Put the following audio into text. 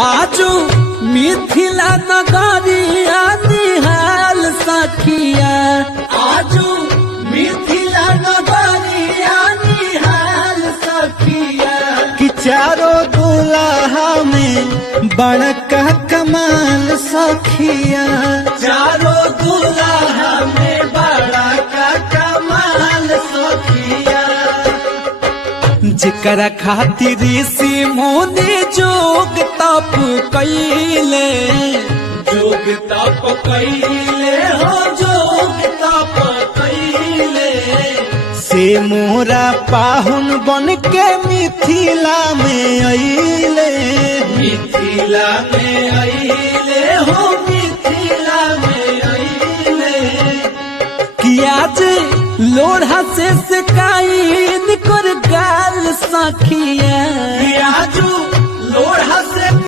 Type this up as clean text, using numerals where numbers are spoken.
आजू मिथिला नगरिया निहाल सखिया, आजू मिथिला नगरिया निहाल सखिया। कि चारों दुल्हा में बड़का कमाल सखिया, चारों दुल्हा में बड़का कमाल सखिया। जेकरा खातिर ऋषि मुनि जोग तप कैले, जोग तप कैले हो जोग तप कैले। से मोरा पाहुन बन के मिथिला में अइले, मिथिला में अइले हो मिथिला में अइले। कि आज लोढ़ा से सिकाई कर गाल सखिया,